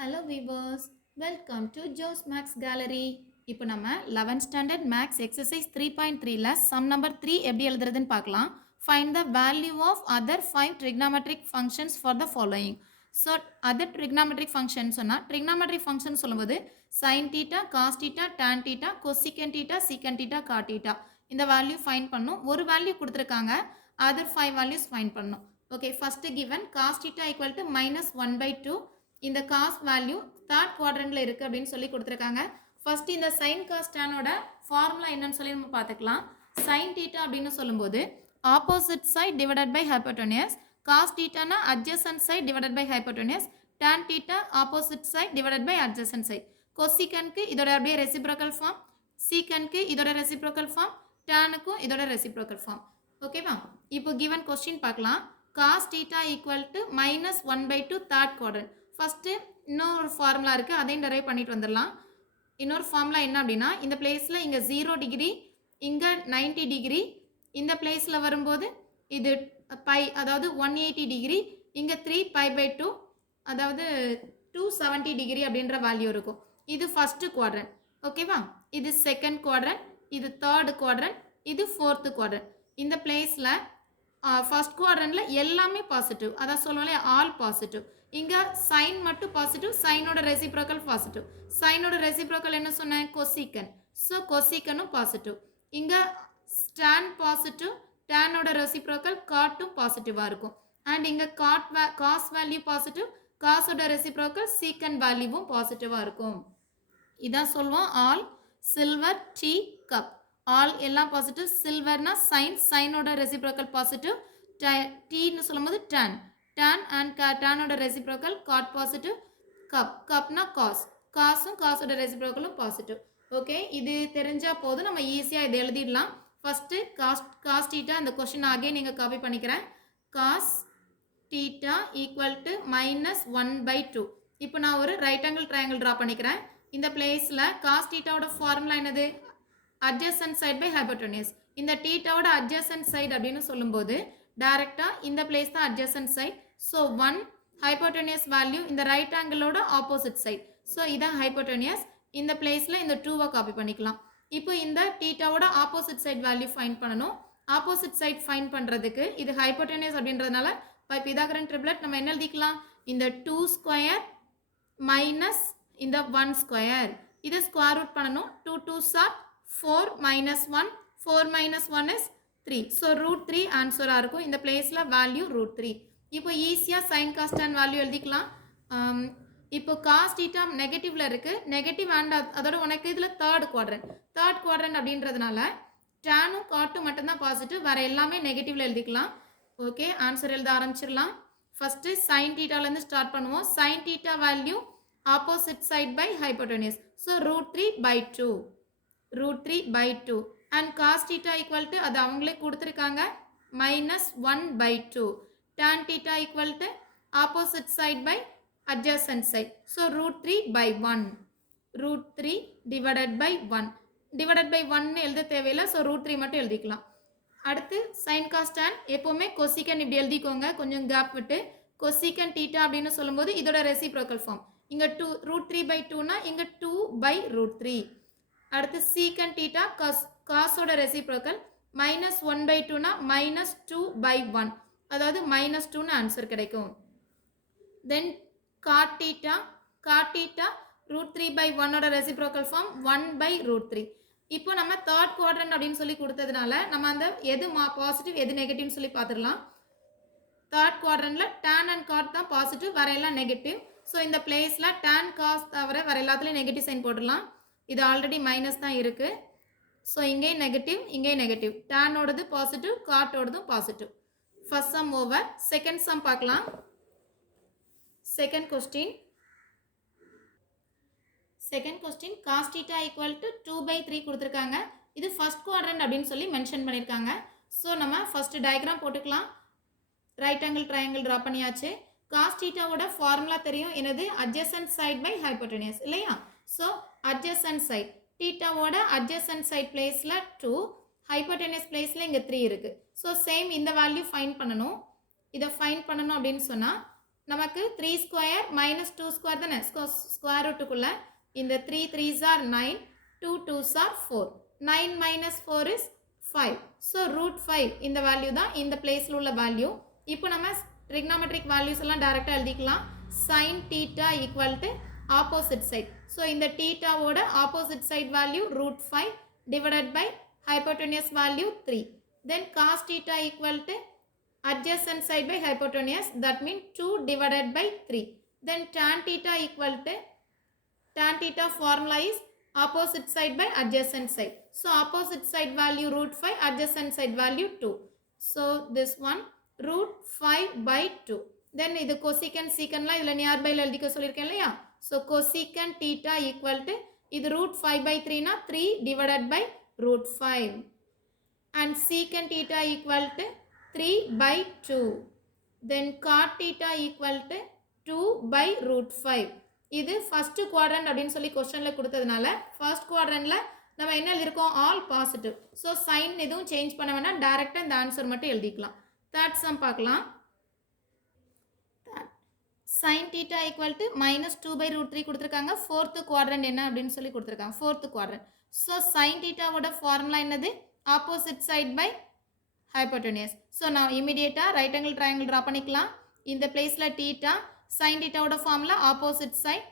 Hello viewers, welcome to Joe's Max Gallery. இப்போ நம்ம 11th standard max exercise 3.3ல sum number 3 எப்படி எழுதுறதுன்னு பார்க்கலாம். Find the value of other 5 trigonometric functions for the following. So other trigonometric functions சொன்னா trigonometric function சொல்லும்போது sin theta, cos theta, tan theta, cosecant theta, secant theta, cot theta இந்த value find பண்ணும். ஒரு value கொடுத்துருக்காங்க, other 5 values find பண்ணணும். Okay, first given cos theta equal to minus 1 by 2. இந்த cos value third குவாட்ரண்ட்ல இருக்கு அப்படின்னு சொல்லி கொடுத்துருக்காங்க. ஃபர்ஸ்ட் இந்த sin cos tan ஓட ஃபார்முலா என்னன்னு சொல்லி நம்ம பார்த்துக்கலாம். sin theta அப்படின்னு சொல்லும்போது opposite side divided by hypotenuse, cos theta னா adjacent side divided by hypotenuse, tan theta opposite side divided by adjacent side. cosecant க்கு இதோட அப்படியே ரெசிப்ரோக்கல் ஃபார்ம், secant க்கு இதோட ரெசிப்ரோக்கல் ஃபார்ம், tan க்கும் இதோட ரெசிப்ரோக்கல் ஃபார்ம். ஓகேவா? இப்போ given கொஸ்டின் பார்க்கலாம். cos theta equal to minus 1 by 2 third quadrant. First இன்னொரு ஃபார்முலா இருக்குது, அதையும் டெரைவ் பண்ணிட்டு வந்துடலாம். இன்னொரு ஃபார்முலா என்ன அப்படின்னா, இந்த பிளேஸில் இங்கே 0 டிகிரி, இங்கே 90 டிகிரி, இந்த பிளேஸில் வரும்போது இது பை, அதாவது 180 டிகிரி, இங்கே 3 பை பை 2, அதாவது 270 டிகிரி அப்படின்ற வேல்யூ இருக்கும். இது ஃபஸ்ட்டு குவாட்ரண்ட். ஓகேவா? இது செகண்ட் குவாட்ரண்ட், இது தேர்டு குவாட்ரண்ட், இது ஃபோர்த்து குவாட்ரண்ட். இந்த பிளேஸில் ஃபஸ்ட் குவாட்ரண்ட்டில் எல்லாமே பாசிட்டிவ், அதான் சொல்லுவோம் ஆல் பாசிட்டிவ். இங்கே சைன் மட்டும் பாசிட்டிவ், சைனோட ரெசிப்ரோக்கல் பாசிட்டிவ். சைனோட ரெசிப்ரோக்கல் என்ன சொன்னேன்? கொசிக்கன். ஸோ கொசிக்கனும் பாசிட்டிவ். இங்கே ஸ்டான் பாசிட்டிவ், டேனோட ரெசிப்ரோக்கல் காட்டும் பாசிட்டிவாக இருக்கும். அண்ட் இங்கே காஸ் வேல்யூ பாசிட்டிவ், காசோட ரெசிப்ரோக்கல் சீக்கன் வேல்யூவும் பாசிட்டிவாக இருக்கும். இதான் சொல்லுவோம் all silver tea cup. All எல்லாம் பாசிட்டிவ். சில்வர்னா சைன், சைனோட ரெசிப்ரோக்கல் பாசிட்டிவ். டீன்னு சொல்லும்போது டேன், tan and tanோட ரெசிப்ரோக்கல் காட் பாசிட்டிவ். கப், கப்னா காஸ், காசும் காசோட ரெசிப்ரோக்கலும் பாசிட்டிவ். ஓகே, இது தெரிஞ்சால் போதும், நம்ம ஈஸியாக இதை எழுதிடலாம். ஃபஸ்ட்டு காஸ் டீட்டா, இந்த கொஷின் ஆகே நீங்கள் காப்பி பண்ணிக்கிறேன். Cos theta equal to minus 1 by 2. இப்போ நான் ஒரு ரைட் ஆங்கிள் ட்ரையாங்கிள் ட்ரா பண்ணிக்கிறேன். இந்த பிளேஸில் காஸ் டீட்டாவோட ஃபார்முலா என்னது? Adjacent side by hypotenuse. இந்த டீட்டாவோட அட்ஜசன்ட் சைட் அப்படின்னு சொல்லும்போது டைரெக்டாக இந்த பிளேஸ் தான் அட்ஜசன்ட் சைட். ஸோ 1 ஹைப்போட்டெனியஸ் வேல்யூ இந்த ரைட் ஆங்கிளோட ஆப்போசிட் சைட். ஸோ இதான் ஹைப்போட்டெனியஸ். இந்த பிளேஸில் இந்த 2வை காப்பி பண்ணிக்கலாம். இப்போ இந்த டீட்டாவோட ஆப்போசிட் சைட் வேல்யூ ஃபைண்ட் பண்ணணும். ஆப்போசிட் சைட் ஃபைண்ட் பண்ணுறதுக்கு இது ஹைப்போட்டெனியஸ் அப்படின்றதுனால பை பிதாகரன் ட்ரிப்ளட் நம்ம என்ன எழுதிக்கலாம்? இந்த 2 ஸ்கொயர் மைனஸ் இந்த 1 ஸ்கொயர், இதை ஸ்கொயர் ரூட் பண்ணணும். 2 2s are 4 minus 1, 4 minus 1 is 3. So root 3 ஆன்சராக இருக்கும். இந்த பிளேஸில் வேல்யூ ரூட் 3. இப்போ ஈஸியாக சைன் காஸ் டான் வேல்யூ எழுதிக்கலாம். இப்போ காஸ் டீட்டா நெகட்டிவ்ல இருக்குது, நெகட்டிவ் அண்ட் அதோட உனக்கு இதில் தேர்ட் குவாட்ரண்ட் அப்படின்றதுனால டேனும் காட்டும் மட்டும்தான் பாசிட்டிவ், வேறு எல்லாமே நெகட்டிவ்ல எழுதிக்கலாம். ஓகே, ஆன்சர் எழுத ஆரம்பிச்சிடலாம். ஃபஸ்ட்டு சைன் டீட்டாலேருந்து ஸ்டார்ட் பண்ணுவோம். Sine theta value opposite side by hypotenuse. So root 3 by 2, root 3 by 2. And cos theta equal to, அது அவங்களே கொடுத்துருக்காங்க, minus 1 by 2. tan theta equal to opposite side by adjacent side. So root 3 by 1. root 3 divided by 1. divided by 1 எழுத தேவையில்லை. So root 3 மட்டும் எழுதிக்கலாம். அடுத்து sign cos tan, எப்போவுமே கொசிக்கன் இப்படி எழுதிக்கோங்க, கொஞ்சம் கேப் விட்டு. கொசிக்கன் டீட்டா அப்படின்னு சொல்லும்போது இதோட ரெசிப்ரோக்கல் ஃபார்ம். இங்கே 2 ரூட் 3 by 2னா இங்கே 2 by root 3. அடுத்து சீக்கன் டீட்டா காசோட ரெசிப்ரோக்கல் மைனஸ் 1 by 2னா மைனஸ் 2 by 1, அதாவது மைனஸ் 2ன்னு ஆன்சர் கிடைக்கும். Then cot theta root 3 by 1ஓட ரெசிப்ரோக்கல் ஃபார்ம் 1 by root 3. இப்போ நம்ம தேர்ட் குவாட்ரண்ட் அப்படின்னு சொல்லி கொடுத்ததுனால நம்ம அந்த எது பாசிட்டிவ் எது நெகட்டிவ்னு சொல்லி பார்த்துடலாம். தேர்ட் குவாட்ரண்ட்டில் டேன் அண்ட் காட் தான் பாசிட்டிவ், வேறு எல்லாம் நெகட்டிவ். ஸோ இந்த பிளேஸில் டேன் காஸ் தவிர வேறு எல்லாத்துலேயும் நெகட்டிவ் சைன் போட்டுடலாம். இது ஆல்ரெடி மைனஸ் தான் இருக்குது. ஸோ இங்கேயும் நெகட்டிவ், இங்கேயும் நெகட்டிவ். டேனோடது பாசிட்டிவ், காட்டோடதும் positive. First sum over. Second sum பார்க்கலாம். Second question cos theta equal to 2 by 3 கொடுத்துருக்காங்க. இது ஃபர்ஸ்ட் குவாட்ரண்ட் அப்படின்னு சொல்லி மென்ஷன் பண்ணியிருக்காங்க. ஸோ நம்ம ஃபர்ஸ்ட் டயக்ராம் போட்டுக்கலாம். ரைட் ஆங்கிள் ட்ரையாங்கிள் ட்ரா பண்ணியாச்சு. காஸ் டீட்டாவோட ஃபார்முலா தெரியும், என்னது? அட்ஜசன்ட் சைட் பை ஹைப்போட்டெனியஸ் இல்லையா? ஸோ அட்ஜசன்ட் சைட், டீட்டாவோட அட்ஜசன்ட் சைட் பிளேஸில் 2, ஹைப்போட்டெனியஸ் பிளேஸில் இங்கே 3 இருக்குது. ஸோ சேம் இந்த வேல்யூ ஃபைண்ட் பண்ணணும். இதை ஃபைண்ட் பண்ணணும் அப்படின்னு சொன்னால் நமக்கு 3 ஸ்கொயர் மைனஸ் 2 ஸ்கொயர் தானே ஸ்கொயர் ரூட்டுக்குள்ளே இந்த 3 3s are 9 2 2s are 4 9 minus 4 is 5 so root 5 இந்த வேல்யூ தான் இந்த பிளேஸில் உள்ள வேல்யூ இப்போ நம்ம ட்ரிக்னாமெட்ரிக் வேல்யூஸ் எல்லாம் டைரெக்டாக எழுதிக்கலாம் sine theta equal to opposite side so இந்த தீட்டாவோட opposite side value root 5 divided by hypotenuse value 3 then cos theta equal to adjacent side by hypotenuse that means 2 divided by 3 then tan theta equal to tan theta formula is opposite side by adjacent side so opposite side value root 5 adjacent side value 2 so this one root 5 by 2 then இது cosecant secant la idla nearby la எழுதிக்க சொல்லிருக்கேன் இல்லையா so cosecant theta equal to இது root 5 by 3 na 3 divided by root 5 and secant theta equal to 3 by 2 then cot theta equal to 2 by root 5 இது first quadrant அப்படினு சொல்லி क्वेश्चनல கொடுத்ததனால first quadrantல நம்ம என்ன எழுதிருக்கோம் all positive so sign எதுவும் change பண்ண வேண்டாம் டைரக்ட்டா இந்த ஆன்சர் மட்டும் எழுதிக்கலாம் third sum பார்க்கலாம் sin theta equal to minus 2 by root 3 கொடுத்திருக்காங்க fourth quadrant என்ன அப்படினு சொல்லி கொடுத்திருக்காங்க fourth quadrant so sin theta ஓட ஃபார்முலா என்னது opposite side by hypotenuse so now immediate right angle triangle draw பண்ணிக்கலாம் இந்த பிளேஸ்ல theta sin theta ஓட ஃபார்முலா opposite side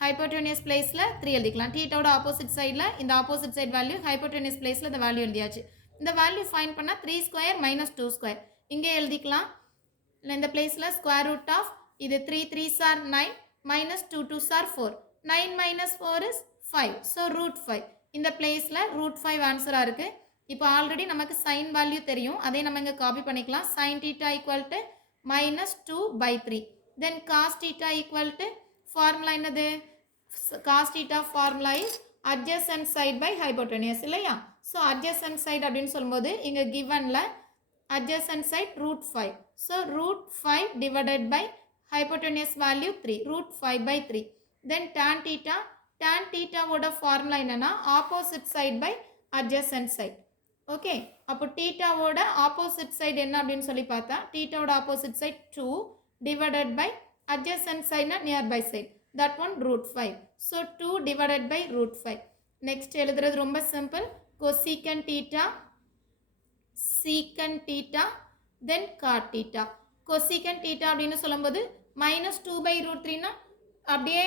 hypotenuse பிளேஸ்ல 3 எழுதிக்கலாம் theta ஓட opposite sideல இந்த opposite side value hypotenuse பிளேஸ்ல இந்த வேல்யூ எழுதியாச்சு இந்த வேல்யூ ஃபைண்ட் பண்ணா 3 ஸ்கொயர் minus 2 ஸ்கொயர் இங்கே எழுதிக்கலாம் இந்த பிளேஸ்ல ஸ்கொயர் ரூட் ஆஃப் இது 3 3s are 9 minus 2 2s are 4 9 minus 4 is 5 so root 5 இந்த பிளேஸ்ல root 5 ஆன்சரா இருக்கு இப்போ ஆல்ரெடி நமக்கு sin வேல்யூ தெரியும் அதை நம்ம இங்க காப்பி பண்ணிக்கலாம் sin theta equal to minus 2 by 3 then cos theta equal to formula என்னது cos theta formula is adjacent side by hypotenuse இல்லையா so adjacent side அப்படினு சொல்லும்போது இங்க givenல adjacent side root 5 so root 5 divided by hypotenuse value 3 root 5 by 3 then tan theta ஓட formula என்னன்னா opposite side by adjacent side okay அப்போ theta ஓட opposite side என்ன அப்படினு சொல்லி பார்த்தா theta ஓட opposite side 2 divided by adjacent side na nearby side that one root 5 so 2 divided by root 5 next எழுதுறது ரொம்ப simple cosecant theta secant theta then cot theta cosecant theta அப்படினு சொல்லும்போது minus 2 by root 3 னா அப்படியே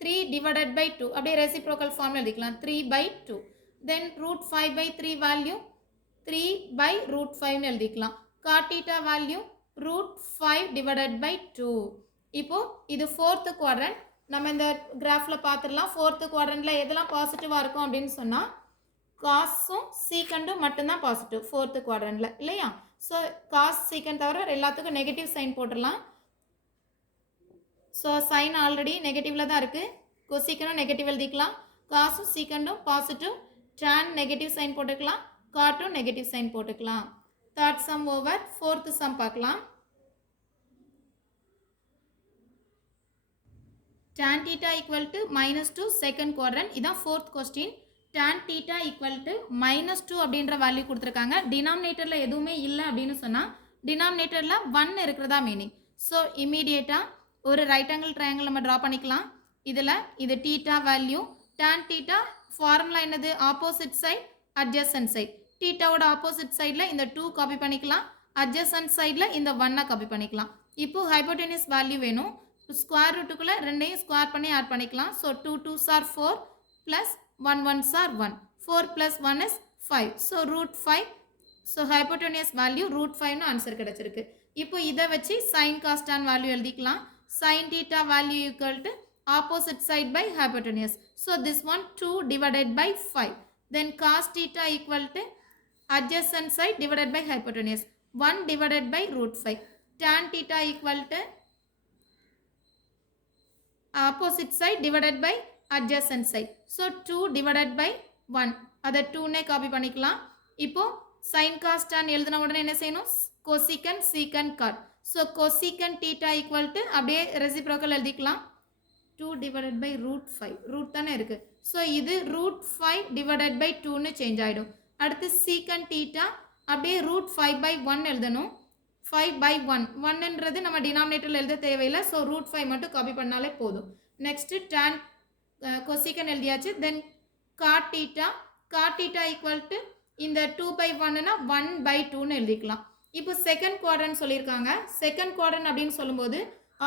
3 divided by 2 அப்படியே reciprocal ஃபார்ம்ல எழுதிக்கலாம் 3 by 2 then root 5 by 3 value 3 by root 5 னு எழுதிக்கலாம் cot theta value root 5 divided by 2 இப்போ இது fourth quadrant நம்ம இந்த கிராஃப்ல பார்த்துடலாம் fourth quadrantல எதெல்லாம் பாசிட்டிவா இருக்கும் அப்படினு சொன்னா cosம் secantம் மட்டும் தான் பாசிட்டிவ் fourth quadrantல இல்லையா so cos secant தவிர எல்லாத்துக்கும் நெகட்டிவ் சைன் போட்டுறலாம் so sin ஆல்ரெடி நெகட்டிவ்ல தான் இருக்கு cosecant நெகட்டிவ் எழுதிக்கலாம் cosம் secantம் பாசிட்டிவ் tan நெகட்டிவ் சைன் போட்டுக்கலாம் cotம் நெகட்டிவ் சைன் போட்டுக்கலாம் third sum over fourth sum பார்க்கலாம் tan theta equal to minus 2 second quadrant இதான் fourth question tan theta equal to minus 2 அப்படின்ற வேல்யூ கொடுத்திருக்காங்க டினாமினேட்டர்ல எதுவுமே இல்லை அப்படின்னு சொன்னா டினாமினேட்டர்ல 1 இருக்கிறதா மீனிங் ஸோ இமீடியட்டா ஒரு ரைட் ஆங்கிள் ட்ரையாங்கிள் நம்ம ட்ரா பண்ணிக்கலாம் இதில் இது theta வேல்யூ tan theta ஃபார்முலா என்னது ஆப்போசிட் சைட் அட்ஜசன்ட் சைட் thetaவோட ஆப்போசிட் சைடில் இந்த 2 காப்பி பண்ணிக்கலாம் அட்ஜசன்ட் சைடில் இந்த 1 காப்பி பண்ணிக்கலாம் இப்போ ஹைபோடெனியூஸ் வேல்யூ வேணும் ஸ்கொயர் ரூட்டுக்குள்ளே ரெண்டையும் ஸ்கொயர் பண்ணி ஆட் பண்ணிக்கலாம் so 2 2s are 4 plus 1 1s are 1 4 plus 1 is 5 so root 5 so hypotenuse value root 5 னு ஆன்சர் கிடைச்சிருக்கு இப்போ இதை வச்சு sin cos tan வேல்யூ எழுதிக்கலாம் sin theta value equal to opposite side by hypotenuse so this one 2 divided by 5 then cos theta equal to adjacent side divided by hypotenuse 1 divided by root 5 tan theta equal to opposite side divided by adjacent side so 2 divided by 1 அதை 2 நே copy பண்ணிக்கலாம் இப்போ sin cos tan எழுதின உடனே என்ன செய்யணும் cosecant secant cot so cosecant theta equal to அப்படியே reciprocal எழுதிக்கலாம் 2 divided by root 5 root தானே இருக்கு so இது root 5 divided by 2 னு சேஞ்ச் ஆயிடும் அடுத்து secant theta அப்படியே root 5 by 1 எழுதணும் 5 by 1 1ன்றது நம்ம டினாமினேட்டரில் எழுத தேவையில்லை. ஸோ ரூட் 5 மட்டும் காப்பி பண்ணாலே போதும். நெக்ஸ்ட்டு tan கொசிக்கன் எழுதியாச்சு. தென் காட் தீட்டா ஈக்குவல் டு இந்த 2 by 1னா 1 by 2ன்னு எழுதிக்கலாம். இப்போ செகண்ட் குவாட்ரண்ட் சொல்லியிருக்காங்க. செகண்ட் குவாட்ரண்ட் அப்படின்னு சொல்லும்போது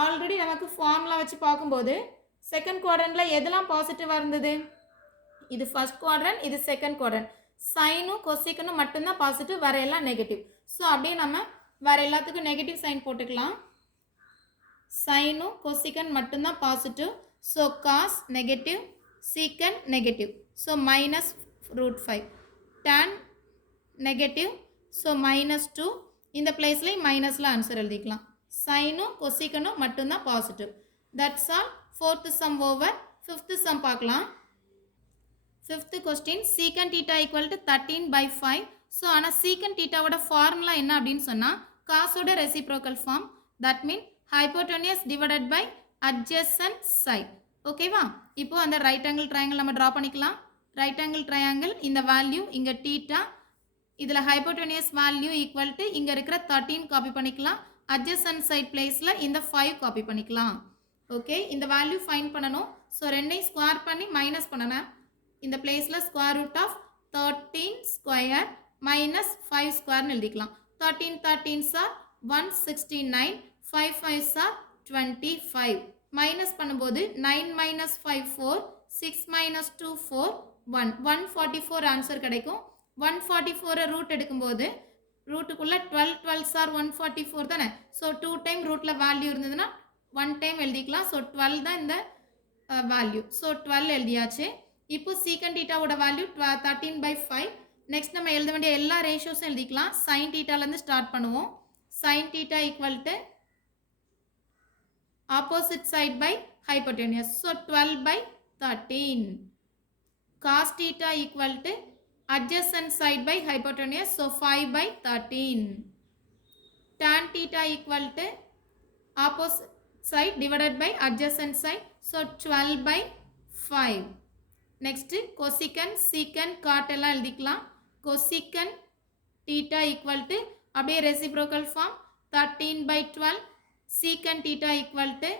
ஆல்ரெடி நமக்கு ஃபார்முலா வச்சு பார்க்கும்போது செகண்ட் குவாட்ரண்ட்டில் எதெல்லாம் பாசிட்டிவாக இருந்தது? இது ஃபர்ஸ்ட் குவாட்ரண்ட், இது செகண்ட் குவாட்ரண்ட். சைனும் கொசிக்கனும் மட்டும்தான் பாசிட்டிவ், வேற எல்லாம் நெகட்டிவ். ஸோ அப்படியே நம்ம வேற எல்லாத்துக்கும் நெகட்டிவ் சைன் போட்டுக்கலாம். சைனும் கொசிக்கன் மட்டும்தான் பாசிட்டிவ். So cos negative, secant negative. So minus root 5. Tan negative, so -2. இந்த பிளேஸ்லேயும் மைனஸில் ஆன்சர் எழுதிக்கலாம். சைனும் கொசிக்கனும் மட்டும்தான் பாசிட்டிவ். That's all. Fourth sum over. Fifth sum பார்க்கலாம். Fifth question secant theta equal to 13 by 5. So ஆனால் சீக்கன் தீட்டாவோட ஃபார்முலா என்ன அப்படின்னு சொன்னால் காசோட reciprocal form. That mean hypotenuse divided by adjacent side. ஓகேவா? இப்போ அந்த ரைட் ஆங்கிள் ட்ரையாங்கிள் நம்ம ட்ரா பண்ணிக்கலாம். ரைட் ஆங்கிள் ட்ரையாங்கிள், இந்த வேல்யூ இங்கே தீட்டா, இதில் ஹைப்போட்டோனியஸ் வேல்யூ ஈக்குவல் டு இங்கே இருக்கிற 13 காப்பி பண்ணிக்கலாம். அட்ஜசன்ட் சைட் பிளேஸில் இந்த 5 காப்பி பண்ணிக்கலாம். ஓகே, இந்த வேல்யூ ஃபைண்ட் பண்ணணும். ஸோ ரெண்டையும் ஸ்கொயர் பண்ணி மைனஸ் பண்ணணும். இந்த பிளேஸில் square root of 13 square minus 5 ஸ்கொயர்னு எழுதிக்கலாம். 13 13s are 169, 5 5s are 25. Minus பண்ணும்போது 9 minus 5 4, 6 minus 2 4, 1 144 ஆன்சர் கிடைக்கும். 144 ரூட் எடுக்கும்போது ரூட்டுக்குள்ளே 12 12s are 144 தானே. ஸோ 2 டைம் ரூட்டில் வேல்யூ இருந்ததுன்னா 1 டைம் எழுதிக்கலாம். ஸோ 12 தான் இந்த வேல்யூ. ஸோ 12 எழுதியாச்சு. இப்போ சீக்கன் தீட்டாவோட வேல்யூ 13 by 5. நெக்ஸ்ட் நம்ம எழுத வேண்டிய எல்லா ரேஷியோஸும் எழுதிக்கலாம். சைன் தீட்டாலேருந்து ஸ்டார்ட் பண்ணுவோம். Sine theta equal to opposite side by hypotenuse. So 12 by 13. Cos theta equal to adjacent side by hypotenuse, so 5 by 13. Tan theta equal to opposite side divided by adjacent side, so 12 by 5. Next cosecant, secant, cot எல்லாம் எழுதிக்கலாம். Cosecant theta equal to அப்படியே reciprocal form 13 by 12. Secant theta equal to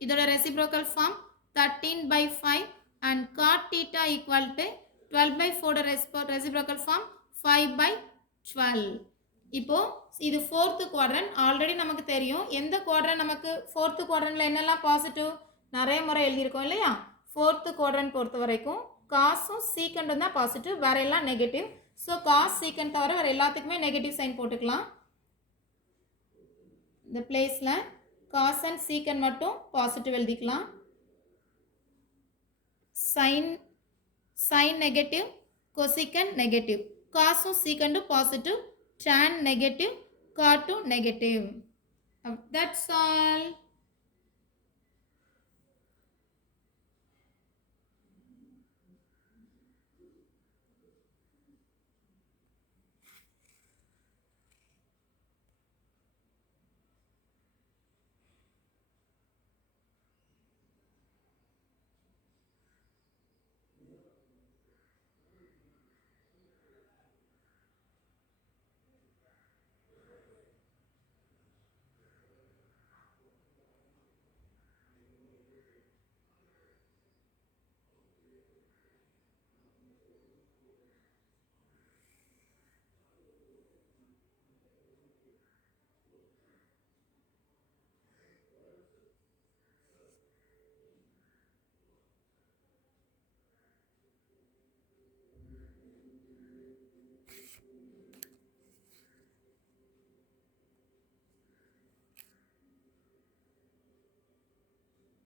இதோட reciprocal form 13 by 5 and cot theta equal to 12 by 4 reciprocal form 5 by 12. இப்போ இது fourth quadrant. Already நமக்கு தெரியும் எந்த quadrant நமக்கு ஃபோர்த்து குவாட்ரண்ட்டில் என்னெல்லாம் பாசிட்டிவ் நிறைய முறை எழுதியிருக்கோம் இல்லையா. ஃபோர்த்து குவாட்ரண்ட் பொறுத்த வரைக்கும் காசும் சீக்கண்டும் தான் பாசிட்டிவ், வேற எல்லாம் நெகட்டிவ். ஸோ காஸ் சீக்கண்ட் தவிர வேறு எல்லாத்துக்குமே நெகட்டிவ் சைன் போட்டுக்கலாம். இந்த பிளேஸில் காஸ் அண்ட் சீக்கண்ட் மட்டும் பாசிட்டிவ் எழுதிக்கலாம். Sin negative, cosecant negative, cosum secant positive, tan negative, cot negative. That's all.